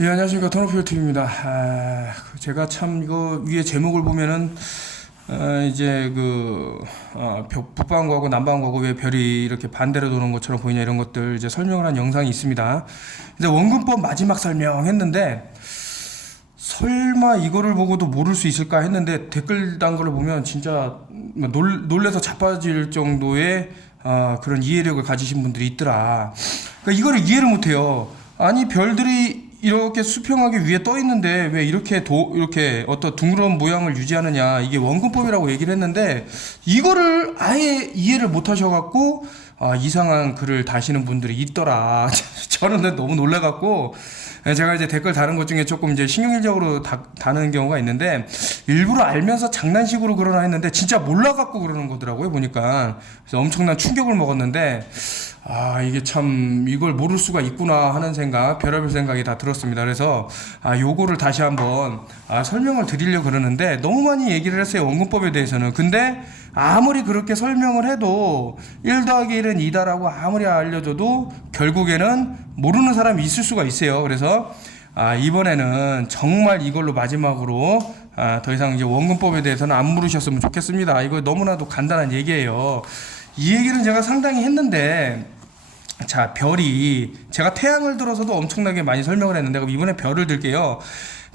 예, 안녕하십니까. 터너필TV입니다. 제가 참 이거 위에 제목을 보면은, 이제 북방구하고 남방구하고 왜 별이 이렇게 반대로 도는 것처럼 보이냐 이런 것들 이제 설명을 한 영상이 있습니다. 이제 원근법 마지막 설명했는데, 설마 이거를 보고도 모를 수 있을까 했는데 댓글 단 거를 보면 진짜 놀래서 자빠질 정도의 그런 이해력을 가지신 분들이 있더라. 그러니까 이거를 이해를 못해요. 아니 별들이 이렇게 수평하게 위에 떠 있는데 왜 이렇게 어떤 둥그런 모양을 유지하느냐, 이게 원근법이라고 얘기를 했는데 이거를 아예 이해를 못 하셔갖고 이상한 글을 다시는 분들이 있더라. 저는 너무 놀라갖고 제가 이제 댓글 다는 것 중에 조금 이제 신경질적으로 다는 경우가 있는데, 일부러 알면서 장난식으로 그러나 했는데 진짜 몰라갖고 그러는 거더라고요, 보니까. 그래서 엄청난 충격을 먹었는데, 이게 참 이걸 모를 수가 있구나 하는 생각, 별의별 생각이 다 들었습니다. 그래서 요거를 다시 한번 설명을 드리려고 그러는데, 너무 많이 얘기를 했어요, 원근법에 대해서는. 근데 아무리 그렇게 설명을 해도 1 더하기 1은 2다라고 아무리 알려줘도 결국에는 모르는 사람이 있을 수가 있어요. 그래서 이번에는 정말 이걸로 마지막으로 더 이상 이제 원근법에 대해서는 안 물으셨으면 좋겠습니다. 이거 너무나도 간단한 얘기예요. 이 얘기는 제가 상당히 했는데, 자, 별이, 제가 태양을 들어서도 엄청나게 많이 설명을 했는데, 그럼 이번에 별을 들게요.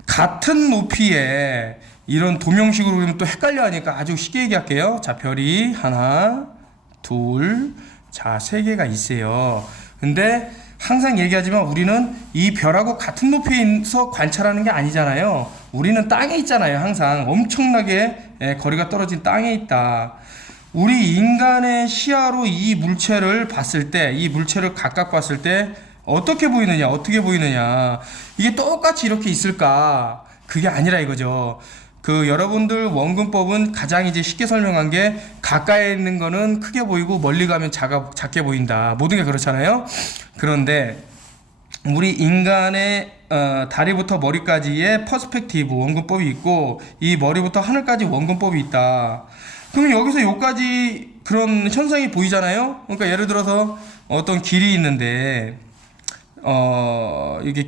같은 높이에 이런 도명식으로 그리면 또 헷갈려 하니까 아주 쉽게 얘기할게요. 자, 별이 하나, 둘, 자, 세 개가 있어요. 근데 항상 얘기하지만 우리는 이 별하고 같은 높이에서 관찰하는 게 아니잖아요. 우리는 땅에 있잖아요. 항상 엄청나게 거리가 떨어진 땅에 있다. 우리 인간의 시야로 이 물체를 봤을 때, 이 물체를 각각 봤을 때 어떻게 보이느냐, 이게 똑같이 이렇게 있을까? 그게 아니라 이거죠. 여러분들 원근법은 가장 이제 쉽게 설명한 게, 가까이 있는 거는 크게 보이고 멀리 가면 작게 보인다. 모든 게 그렇잖아요. 그런데 우리 인간의 다리부터 머리까지의 퍼스펙티브 원근법이 있고, 이 머리부터 하늘까지 원근법이 있다. 그럼 여기서 여기까지 그런 현상이 보이잖아요. 그러니까 예를 들어서 어떤 길이 있는데, 이게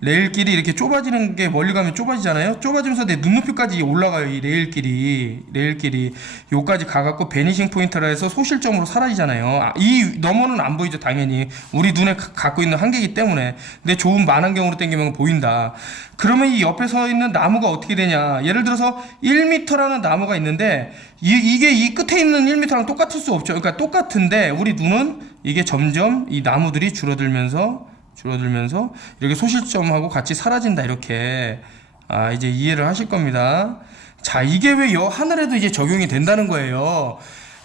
레일길이 이렇게 좁아지는 게, 멀리 가면 좁아지잖아요. 좁아지면서 내 눈높이까지 올라가요. 이 레일길이 요까지 가갖고 베니싱 포인트라 해서 소실점으로 사라지잖아요. 이 너머는 안 보이죠, 당연히. 우리 눈에 갖고 있는 한계이기 때문에. 근데 좋은 만환경으로 당기면 보인다. 그러면 이 옆에 서 있는 나무가 어떻게 되냐? 예를 들어서 1m라는 나무가 있는데, 이게 이 끝에 있는 1m랑 똑같을 수 없죠. 그러니까 똑같은데 우리 눈은 이게 점점 이 나무들이 줄어들면서 이렇게 소실점하고 같이 사라진다. 이렇게 이제 이해를 하실 겁니다. 자, 이게 왜 하늘에도 이제 적용이 된다는 거예요.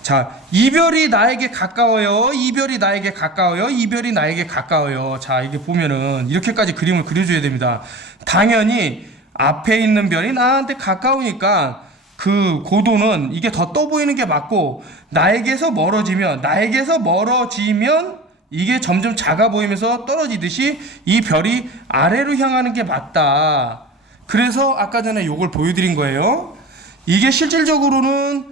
자, 이별이 나에게 가까워요. 이별이 나에게 가까워요. 자, 이게 보면은 이렇게까지 그림을 그려줘야 됩니다. 당연히 앞에 있는 별이 나한테 가까우니까 그 고도는 이게 더 떠 보이는 게 맞고, 나에게서 멀어지면 이게 점점 작아 보이면서 떨어지듯이 이 별이 아래로 향하는 게 맞다. 그래서 아까 전에 요걸 보여드린 거예요. 이게 실질적으로는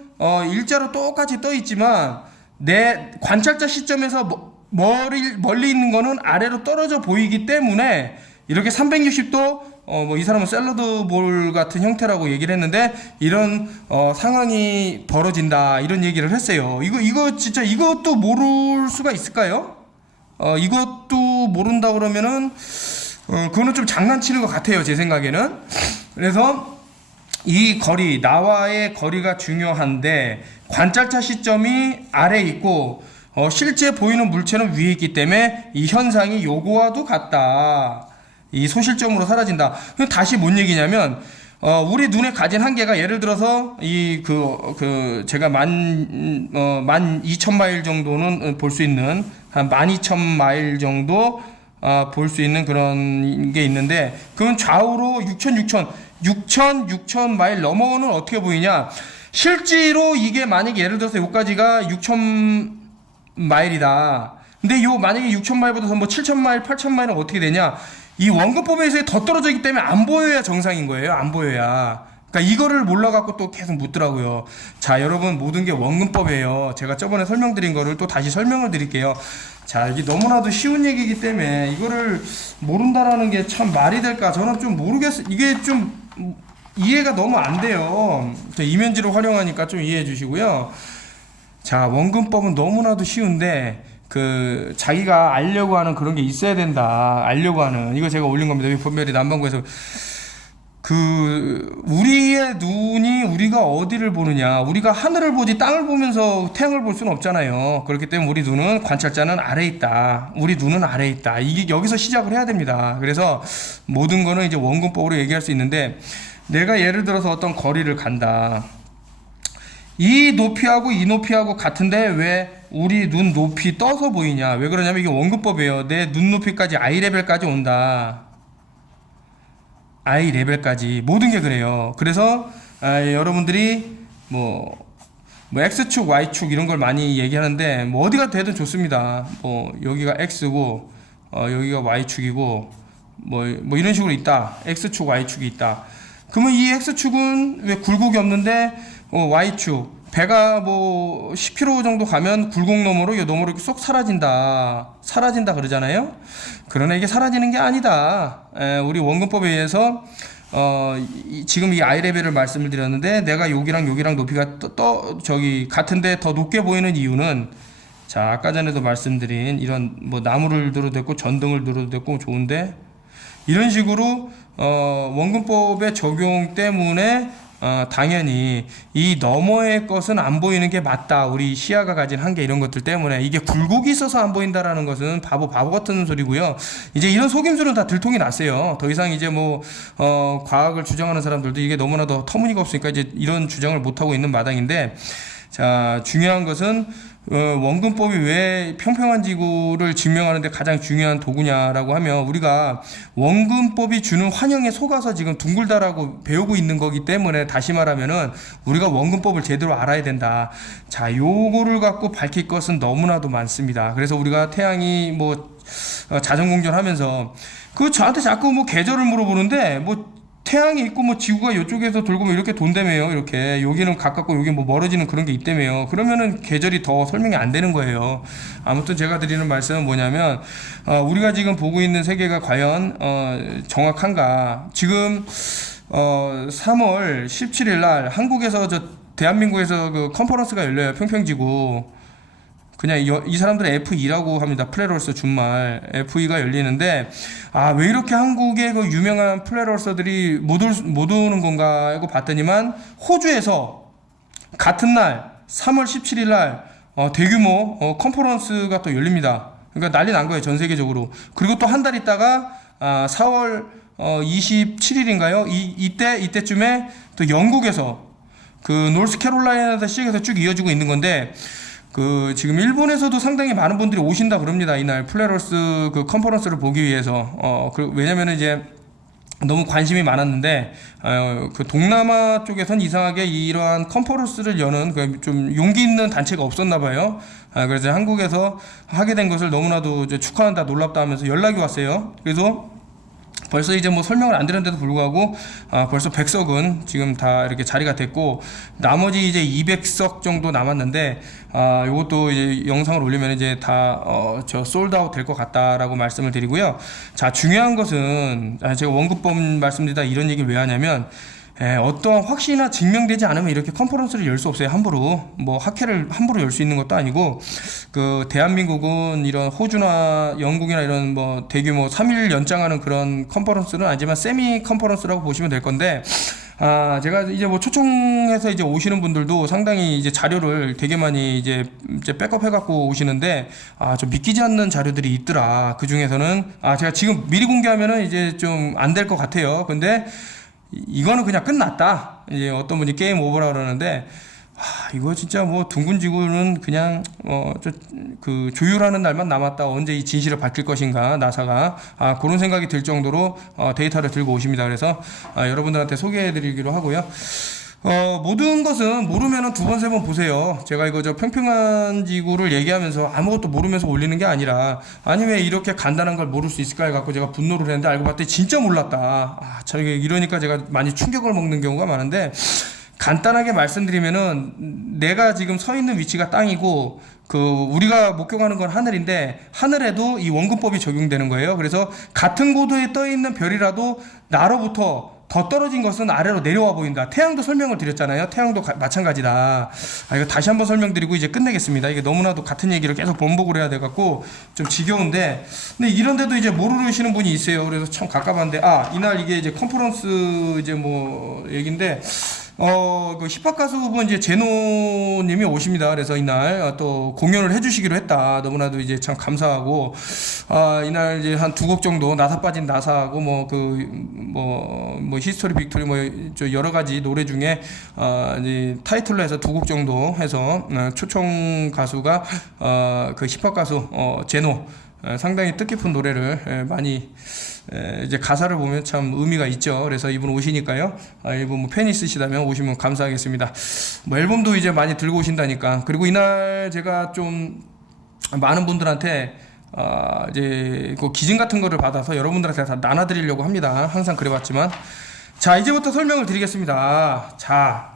일자로 똑같이 떠 있지만, 내 관찰자 시점에서 멀리 있는 거는 아래로 떨어져 보이기 때문에 이렇게 360도 이 사람은 샐러드 볼 같은 형태라고 얘기를 했는데, 이런 상황이 벌어진다, 이런 얘기를 했어요. 이거 진짜 이것도 모를 수가 있을까요? 이것도 모른다 그러면은 그거는 좀 장난치는 것 같아요, 제 생각에는. 그래서 이 거리, 나와의 거리가 중요한데, 관찰차 시점이 아래에 있고 실제 보이는 물체는 위에 있기 때문에 이 현상이 요거와도 같다. 이 소실점으로 사라진다. 다시 뭔 얘기냐면, 우리 눈에 가진 한계가, 예를 들어서 제가 12,000마일 정도는 볼 수 있는, 한 12,000마일 정도 볼 수 있는 그런 게 있는데, 그건 좌우로 6,000마일 넘어는 어떻게 보이냐? 실제로 이게 만약에 예를 들어서 여기까지가 6,000마일이다. 근데 만약에 6,000마일보다 더 7,000마일, 8,000마일은 어떻게 되냐? 이 원근법에서 더 떨어져 있기 때문에 안 보여야 정상인 거예요. 안 보여야. 그러니까 이거를 몰라갖고 또 계속 묻더라고요. 자, 여러분, 모든 게 원근법이에요. 제가 저번에 설명드린 거를 또 다시 설명을 드릴게요. 자, 이게 너무나도 쉬운 얘기이기 때문에 이거를 모른다라는 게 참 말이 될까? 저는 좀 모르겠어요. 이게 좀 이해가 너무 안 돼요. 이면지를 활용하니까 좀 이해해 주시고요. 자, 원근법은 너무나도 쉬운데 그 자기가 알려고 하는 그런 게 있어야 된다. 알려고 하는 이거 제가 올린 겁니다. 분별이 남반구에서 그 우리의 눈이 우리가 어디를 보느냐, 우리가 하늘을 보지 땅을 보면서 태양을 볼 수는 없잖아요. 그렇기 때문에 우리 눈은 관찰자는 아래에 있다. 우리 눈은 아래에 있다. 이게 여기서 시작을 해야 됩니다. 그래서 모든 거는 이제 원근법으로 얘기할 수 있는데, 내가 예를 들어서 어떤 거리를 간다. 이 높이하고 이 높이하고 같은데 왜 우리 눈 높이 떠서 보이냐? 왜 그러냐면 이게 원근법이에요. 내 눈 높이까지 아이 레벨까지 온다. 아이 레벨까지 모든 게 그래요. 그래서 여러분들이 뭐 X축, Y축 이런 걸 많이 얘기하는데 뭐 어디가 되든 좋습니다. 뭐 여기가 X고 여기가 Y축이고 뭐 이런 식으로 있다. X축, Y축이 있다. 그러면 이 X축은 왜 굴곡이 없는데 Y축 배가 뭐 10km 정도 가면 굴곡 너머로 쏙 사라진다 그러잖아요. 그러나 이게 사라지는 게 아니다. 우리 원근법에 의해서 지금 이 I 레벨을 말씀을 드렸는데, 내가 여기랑 높이가 저기 같은데 더 높게 보이는 이유는, 자, 아까 전에도 말씀드린 이런 뭐 나무를 들어도 됐고 전등을 들어도 됐고 좋은데, 이런 식으로 원근법의 적용 때문에 당연히 이 너머의 것은 안 보이는 게 맞다. 우리 시야가 가진 한계, 이런 것들 때문에. 이게 굴곡이 있어서 안 보인다라는 것은 바보 같은 소리고요. 이제 이런 속임수는 다 들통이 났어요. 더 이상 이제 뭐 과학을 주장하는 사람들도 이게 너무나도 터무니가 없으니까 이제 이런 주장을 못 하고 있는 마당인데, 자, 중요한 것은 원근법이 왜 평평한 지구를 증명하는데 가장 중요한 도구냐라고 하면, 우리가 원근법이 주는 환영에 속아서 지금 둥글다라고 배우고 있는 거기 때문에, 다시 말하면은 우리가 원근법을 제대로 알아야 된다. 자, 요거를 갖고 밝힐 것은 너무나도 많습니다. 그래서 우리가 태양이 뭐 자전공전 하면서 저한테 자꾸 뭐 계절을 물어보는데, 뭐 태양이 있고 뭐 지구가 이쪽에서 돌고 뭐 이렇게 돈다며요. 이렇게 여기는 가깝고 여기 뭐 멀어지는 그런 게 있다며요. 그러면은 계절이 더 설명이 안 되는 거예요. 아무튼 제가 드리는 말씀은 뭐냐면, 우리가 지금 보고 있는 세계가 과연 정확한가? 지금 3월 17일 날 한국에서 대한민국에서 그 컨퍼런스가 열려요. 평평지구. 그냥 이 사람들은 F2라고 합니다. 플레럴서 준말 F2가 열리는데, 왜 이렇게 한국의 그 유명한 플레럴서들이 못 오는 건가 하고 봤더니만, 호주에서 같은 날 3월 17일 날 대규모 컨퍼런스가 또 열립니다. 그러니까 난리 난 거예요, 전 세계적으로. 그리고 또 한 달 있다가 4월 27일인가요? 이때쯤에 또 영국에서 그 노스캐롤라이나 시에서 쭉 이어지고 있는 건데, 지금 일본에서도 상당히 많은 분들이 오신다 그럽니다. 이날 플레러스 그 컨퍼런스를 보기 위해서. 왜냐면은 이제 너무 관심이 많았는데, 그 동남아 쪽에선 이상하게 이러한 컨퍼런스를 여는 좀 용기 있는 단체가 없었나 봐요. 그래서 한국에서 하게 된 것을 너무나도 이제 축하한다, 놀랍다 하면서 연락이 왔어요. 그래서 벌써 이제 뭐 설명을 안 드렸는데도 불구하고 벌써 100석은 지금 다 이렇게 자리가 됐고, 나머지 이제 200석 정도 남았는데, 요것도 이제 영상을 올리면 이제 다 솔드아웃 될 것 같다라고 말씀을 드리고요. 자, 중요한 것은 제가 원근법 말씀드리다 이런 얘기를 왜 하냐면, 어떠한 확신이나 증명되지 않으면 이렇게 컨퍼런스를 열 수 없어요. 함부로 뭐 학회를 함부로 열 수 있는 것도 아니고, 대한민국은 이런 호주나 영국이나 이런 뭐 대규모 3일 연장하는 그런 컨퍼런스는 아니지만 세미 컨퍼런스라고 보시면 될 건데, 제가 이제 뭐 초청해서 이제 오시는 분들도 상당히 이제 자료를 되게 많이 이제 백업 해갖고 오시는데, 좀 믿기지 않는 자료들이 있더라. 그 중에서는 제가 지금 미리 공개하면은 이제 좀 안 될 것 같아요. 근데 이거는 그냥 끝났다. 이제 어떤 분이 게임 오버라 그러는데, 이거 진짜 뭐 둥근 지구는 그냥 그 조율하는 날만 남았다. 언제 이 진실을 밝힐 것인가, 나사가. 그런 생각이 들 정도로 데이터를 들고 오십니다. 그래서 여러분들한테 소개해 드리기로 하고요. 모든 것은 모르면은 두 번, 세 번 보세요. 제가 이거 저 평평한 지구를 얘기하면서 아무것도 모르면서 올리는 게 아니라, 아니, 왜 이렇게 간단한 걸 모를 수 있을까 해갖고 제가 분노를 했는데 알고 봤더니 진짜 몰랐다. 참, 이러니까 제가 많이 충격을 먹는 경우가 많은데, 간단하게 말씀드리면은 내가 지금 서 있는 위치가 땅이고, 우리가 목격하는 건 하늘인데, 하늘에도 이 원근법이 적용되는 거예요. 그래서 같은 고도에 떠 있는 별이라도 나로부터 더 떨어진 것은 아래로 내려와 보인다. 태양도 설명을 드렸잖아요. 태양도 마찬가지다. 이거 다시 한번 설명드리고 이제 끝내겠습니다. 이게 너무나도 같은 얘기를 계속 반복을 해야 돼갖고 좀 지겨운데, 근데 이런데도 이제 모르시는 분이 있어요. 그래서 참 갑갑한데, 이날 이게 이제 컨퍼런스 이제 뭐 얘기인데, 그 힙합 가수분 이제 제노님이 오십니다. 그래서 이날 또 공연을 해주시기로 했다. 너무나도 이제 참 감사하고, 이날 이제 한 두 곡 정도, 나사 빠진 나사하고 뭐 히스토리 빅토리 저 여러 가지 노래 중에 이제 타이틀로 해서 두 곡 정도 해서 초청 가수가 그 힙합 가수 제노, 상당히 뜻깊은 노래를 많이, 이제 가사를 보면 참 의미가 있죠. 그래서 이분 오시니까요. 이분 뭐 팬이 있으시다면 오시면 감사하겠습니다. 뭐 앨범도 이제 많이 들고 오신다니까. 그리고 이날 제가 좀 많은 분들한테 이제 그 기증 같은 거를 받아서 여러분들한테 다 나눠드리려고 합니다. 항상 그래왔지만, 자, 이제부터 설명을 드리겠습니다. 자,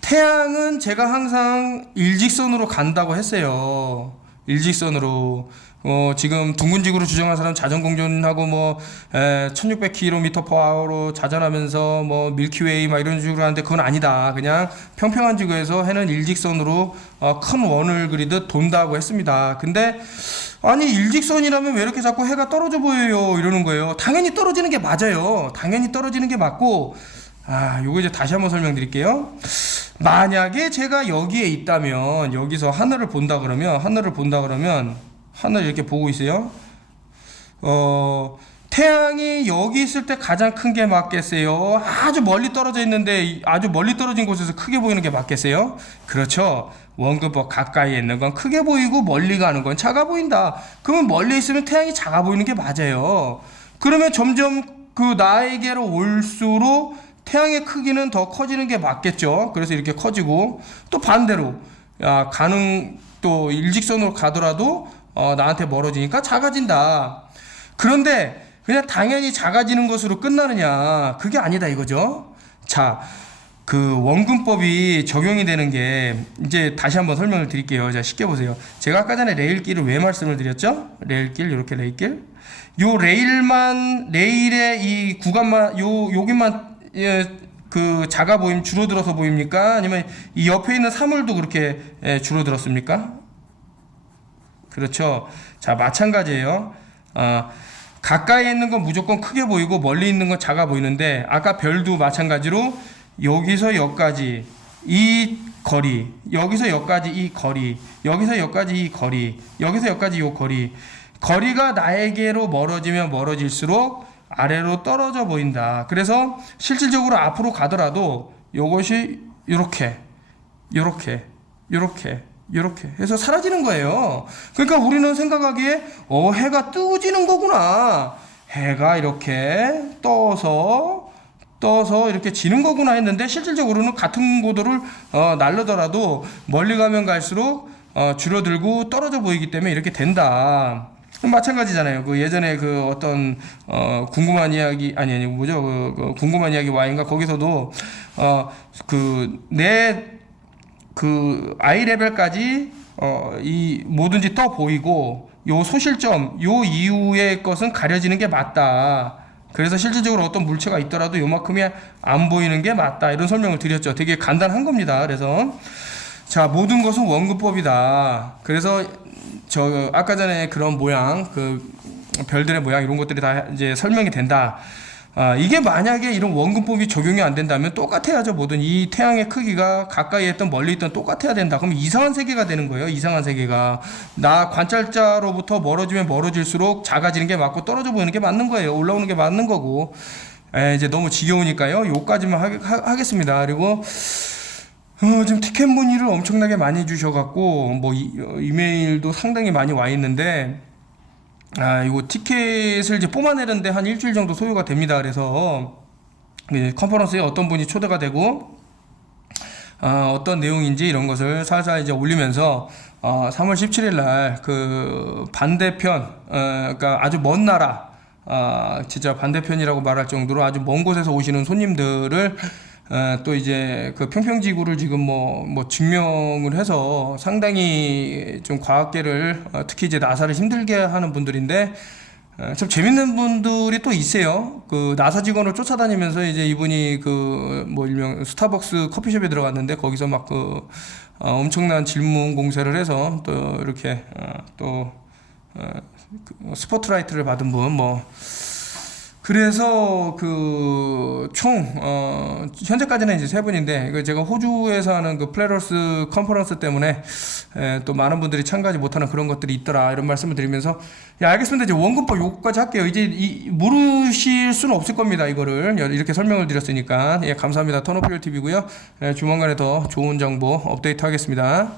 태양은 제가 항상 일직선으로 간다고 했어요. 일직선으로. 지금 둥근 지구로 주장한 사람 자전공전하고 1600km/h로 자전하면서 밀키웨이 이런 식으로 하는데 그건 아니다. 그냥 평평한 지구에서 해는 일직선으로 큰 원을 그리듯 돈다고 했습니다. 근데 아니, 일직선이라면 왜 이렇게 자꾸 해가 떨어져 보여요? 이러는 거예요. 당연히 떨어지는 게 맞아요. 당연히 떨어지는 게 맞고, 요거 이제 다시 한번 설명드릴게요. 만약에 제가 여기에 있다면, 여기서 하늘을 본다 그러면 하늘 이렇게 보고 있어요. 태양이 여기 있을 때 가장 큰 게 맞겠어요? 아주 멀리 떨어져 있는데 아주 멀리 떨어진 곳에서 크게 보이는 게 맞겠어요? 그렇죠. 원근법 가까이에 있는 건 크게 보이고 멀리 가는 건 작아 보인다. 그러면 멀리 있으면 태양이 작아 보이는 게 맞아요. 그러면 점점 나에게로 올수록 태양의 크기는 더 커지는 게 맞겠죠. 그래서 이렇게 커지고, 또 반대로 또 일직선으로 가더라도 나한테 멀어지니까 작아진다. 그런데 그냥 당연히 작아지는 것으로 끝나느냐? 그게 아니다 이거죠. 자, 원근법이 적용이 되는 게 이제 다시 한번 설명을 드릴게요. 자, 쉽게 보세요. 제가 아까 전에 레일길을 왜 말씀을 드렸죠? 레일길, 이렇게 레일길. 요 레일의 이 구간만, 여기만 작아 줄어들어서 보입니까? 아니면 이 옆에 있는 사물도 그렇게 줄어들었습니까? 그렇죠. 자, 마찬가지예요. 가까이 있는 건 무조건 크게 보이고 멀리 있는 건 작아 보이는데, 아까 별도 마찬가지로 여기서 여기까지 이 거리, 여기서 여기까지 이 거리, 여기서 여기까지 이 거리, 여기서 여기까지 이 거리가 나에게로 멀어지면 멀어질수록 아래로 떨어져 보인다. 그래서 실질적으로 앞으로 가더라도 이것이 이렇게 해서 사라지는 거예요. 그러니까 우리는 생각하기에 해가 뜨지는 거구나, 해가 이렇게 떠서 이렇게 지는 거구나 했는데, 실질적으로는 같은 고도를 날르더라도 멀리 가면 갈수록 줄어들고 떨어져 보이기 때문에 이렇게 된다. 마찬가지잖아요. 예전에 어떤 궁금한 이야기, 궁금한 이야기 와인가, 거기서도 내 아이 레벨까지 이 뭐든지 떠 보이고, 요 소실점, 요 이후의 것은 가려지는 게 맞다. 그래서 실질적으로 어떤 물체가 있더라도 요만큼이 안 보이는 게 맞다. 이런 설명을 드렸죠. 되게 간단한 겁니다. 그래서 자, 모든 것은 원근법이다. 그래서 아까 전에 그런 모양, 별들의 모양, 이런 것들이 다 이제 설명이 된다. 이게 만약에 이런 원근법이 적용이 안 된다면 똑같아야죠. 뭐든 이 태양의 크기가 가까이 있던 멀리 있던 똑같아야 된다. 그럼 이상한 세계가 되는 거예요. 이상한 세계가. 나 관찰자로부터 멀어지면 멀어질수록 작아지는 게 맞고 떨어져 보이는 게 맞는 거예요. 올라오는 게 맞는 거고. 이제 너무 지겨우니까요. 요까지만 하겠습니다. 그리고 지금 티켓 문의를 엄청나게 많이 주셔갖고 이메일도 상당히 많이 와 있는데, 이거 티켓을 이제 뽑아내는데 한 일주일 정도 소요가 됩니다. 그래서 컨퍼런스에 어떤 분이 초대가 되고, 어떤 내용인지 이런 것을 살살 이제 올리면서 3월 17일 날 그 반대편, 그러니까 아주 먼 나라, 진짜 반대편이라고 말할 정도로 아주 먼 곳에서 오시는 손님들을 또 이제 그 평평지구를 지금 뭐 증명을 해서 상당히 좀 과학계를 특히 이제 나사를 힘들게 하는 분들인데 참 재밌는 분들이 또 있어요. 그 나사 직원을 쫓아다니면서 이제 이분이 그 뭐 일명 스타벅스 커피숍에 들어갔는데 거기서 막 그 엄청난 질문 공세를 해서 또 이렇게 그 스포트라이트를 받은 분 뭐 그래서 그 총 현재까지는 이제 세 분인데 그 제가 호주에서 하는 그 플레러스 컨퍼런스 때문에 또 많은 분들이 참가하지 못하는 그런 것들이 있더라 이런 말씀을 드리면서 알겠습니다. 이제 원근법 요거까지 할게요. 이제 모르실 수는 없을 겁니다. 이거를 이렇게 설명을 드렸으니까 감사합니다. 턴오프 TV고요. 조만간에 더 좋은 정보 업데이트 하겠습니다.